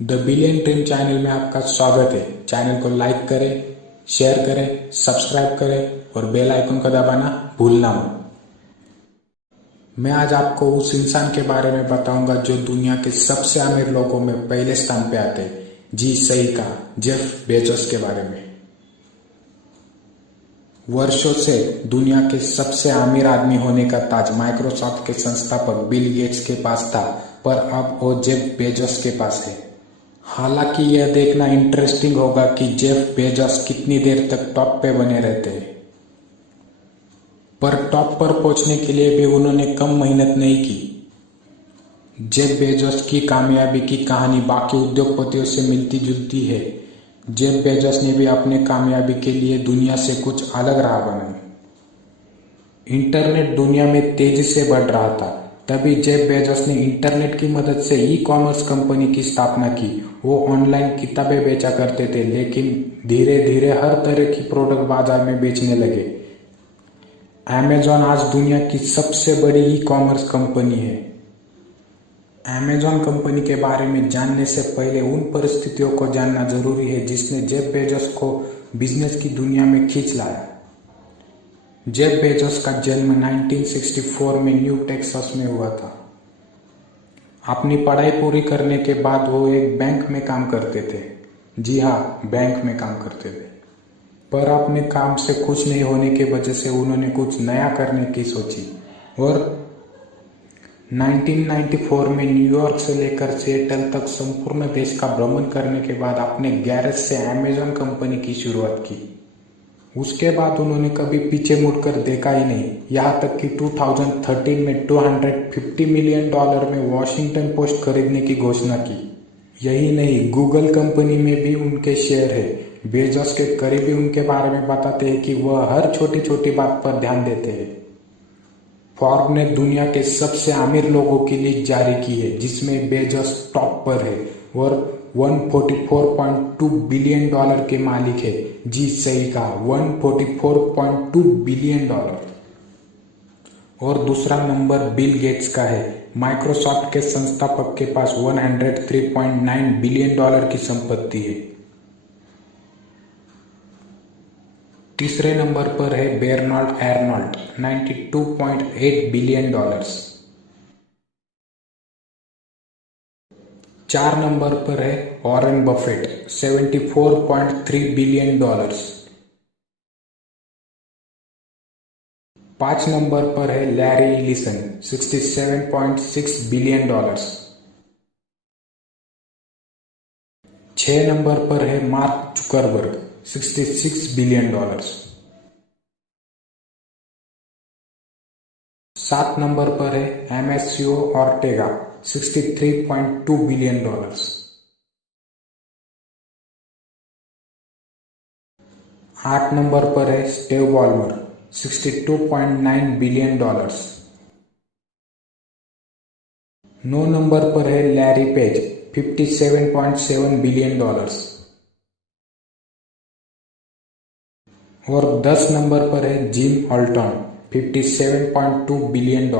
The billion dream channel में आपका स्वागत है। चैनल को लाइक करें, शेयर करें, सब्सक्राइब करें और बेल आइकन को दबाना भूलना मत। मैं आज आपको उस इंसान के बारे में बताऊंगा जो दुनिया के सबसे अमीर लोगों में पहले स्थान पे आते हैं। जी सही कहा, जेफ बेजोस के बारे में। वर्षों से दुनिया के सबसे अमीर आदमी होने का ताज माइक्रोसॉफ्ट के संस्थापक बिल गेट्स के पास था, पर अब वो जेफ बेजोस के पास है। हालांकि यह देखना इंटरेस्टिंग होगा कि जेफ बेजोस कितनी देर तक टॉप पे बने रहते हैं, पर टॉप पर पहुंचने के लिए भी उन्होंने कम मेहनत नहीं की। जेफ बेजोस की कामयाबी की कहानी बाकी उद्योगपतियों से मिलती जुलती है। जेफ बेजोस ने भी अपने कामयाबी के लिए दुनिया से कुछ अलग राह बनाई। इंटरनेट दुनिया में तेजी से बढ़ रहा था, तभी जेफ बेजोस ने इंटरनेट की मदद से ई कॉमर्स कंपनी की स्थापना की। वो ऑनलाइन किताबें बेचा करते थे, लेकिन धीरे धीरे हर तरह की प्रोडक्ट बाजार में बेचने लगे। अमेजॉन आज दुनिया की सबसे बड़ी ई कॉमर्स कंपनी है। अमेजॉन कंपनी के बारे में जानने से पहले उन परिस्थितियों को जानना जरूरी है जिसने जेफ बेजोस को बिजनेस की दुनिया में खींच लाया। जेफ बेजोस का जन्म 1964 में न्यू टेक्सास में हुआ था। अपनी पढ़ाई पूरी करने के बाद वो एक बैंक में काम करते थे। जी हाँ, बैंक में काम करते थे। पर अपने काम से खुश नहीं होने के वजह से उन्होंने कुछ नया करने की सोची और 1994 में न्यूयॉर्क से लेकर सिएटल तक संपूर्ण देश का भ्रमण करने के बाद अपने गैरेज से अमेजॉन कंपनी की शुरुआत की। उसके बाद उन्होंने कभी पीछे मुड़कर देखा ही नहीं, यहाँ तक कि 2013 में $250 मिलियन में वॉशिंगटन पोस्ट खरीदने की घोषणा की। यही नहीं, गूगल कंपनी में भी उनके शेयर है। बेजोस के करीबी उनके बारे में बताते हैं कि वह हर छोटी छोटी बात पर ध्यान देते हैं। फॉर्ब्स ने दुनिया के सबसे अमीर लोगों की लिस्ट जारी की है, जिसमें बेजोस टॉप पर है और $144.2 बिलियन के मालिक है। जी सही कहा, $144.2 बिलियन। और दूसरा नंबर बिल गेट्स का है। माइक्रोसॉफ्ट के संस्थापक के पास $103.9 बिलियन की संपत्ति है। तीसरे नंबर पर है बेर्नार्ड अर्नोल्ट, $92.8 बिलियन। 4 नंबर पर है वॉरेन बफेट, $74.3 बिलियन। 5 नंबर पर है लैरी एलिसन, $67.6 बिलियन। 6 नंबर पर है मार्क जुकरबर्ग, $66 बिलियन। 7 नंबर पर है एमएससीओ ऑर्टेगा, $63.2 बिलियन। 8 नंबर पर है स्टीव बॉलमर, $62.9 बिलियन। 9 नंबर पर है लैरी पेज, $57.7 बिलियन। और 10 नंबर पर है जिम ऑल्टन, $57.2 बिलियन।